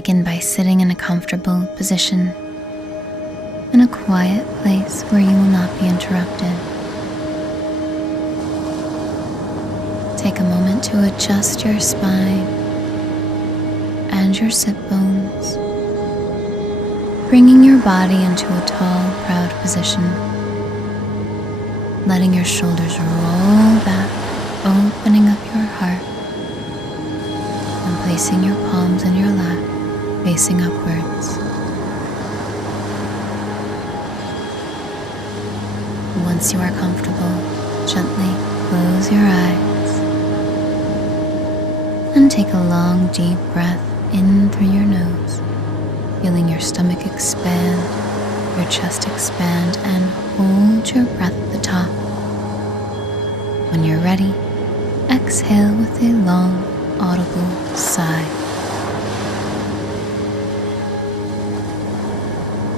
Begin by sitting in a comfortable position, in a quiet place where you will not be interrupted. Take a moment to adjust your spine and your sit bones, bringing your body into a tall, proud position, letting your shoulders roll back, opening up your heart, and placing your palms in your lap, facing upwards. Once you are comfortable, gently close your eyes and take a long, deep breath in through your nose, feeling your stomach expand, your chest expand, and hold your breath at the top. When you're ready, exhale with a long, audible sigh.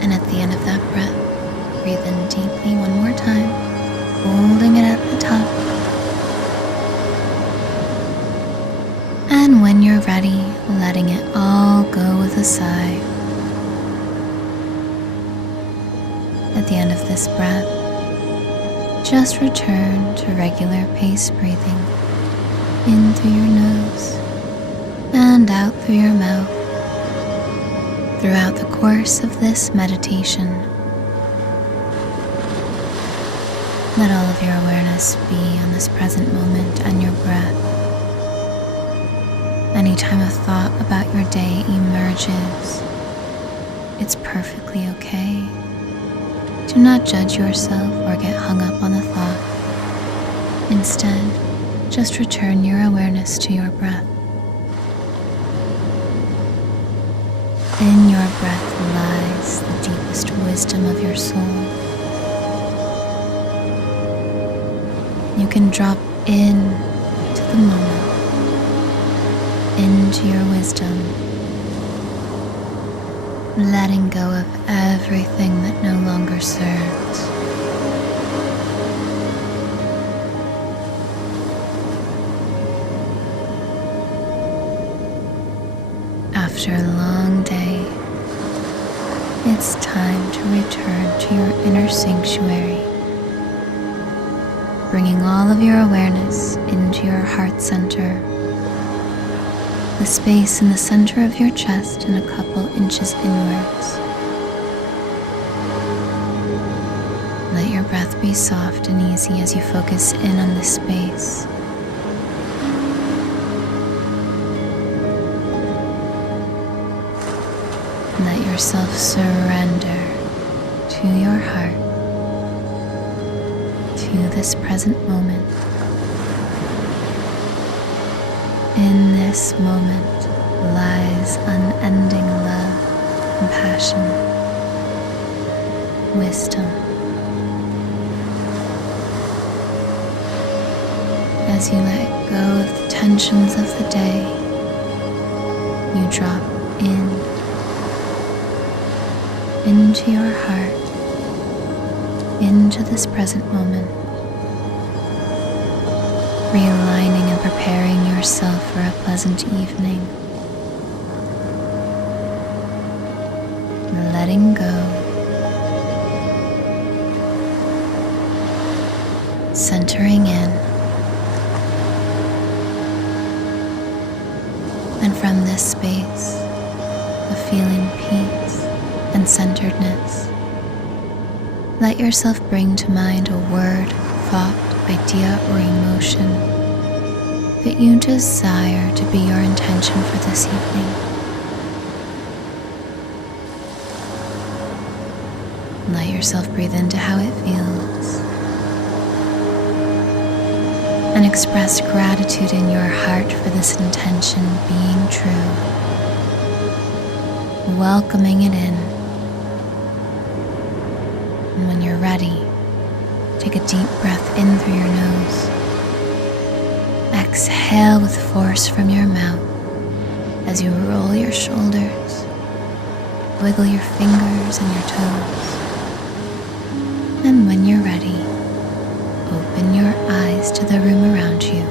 And at the end of that breath, breathe in deeply one more time, holding it at the top. And when you're ready, letting it all go with a sigh. At the end of this breath, just return to regular pace breathing, in through your nose and out through your mouth. Throughout the course of this meditation, let all of your awareness be on this present moment and your breath. Anytime a thought about your day emerges, it's perfectly okay. Do not judge yourself or get hung up on the thought. Instead, just return your awareness to your breath. In your breath lies the deepest wisdom of your soul. You can drop in to the moment, into your wisdom, letting go of everything that no longer serves. After a long day, it's time to return to your inner sanctuary, bringing all of your awareness into your heart center, the space in the center of your chest and a couple inches inwards. Let your breath be soft and easy as you focus in on this space. Let yourself surrender to your heart, to this present moment. In this moment lies unending love, compassion, wisdom. As you let go of the tensions of the day, you drop into your heart, into this present moment, realigning and preparing yourself for a pleasant evening, letting go, centering in, and from this space of feeling peace and centeredness, let yourself bring to mind a word, thought, idea, or emotion that you desire to be your intention for this evening. Let yourself breathe into how it feels and express gratitude in your heart for this intention being true, welcoming it in. And when you're ready, take a deep breath in through your nose. Exhale with force from your mouth as you roll your shoulders, wiggle your fingers and your toes. And when you're ready, open your eyes to the room around you.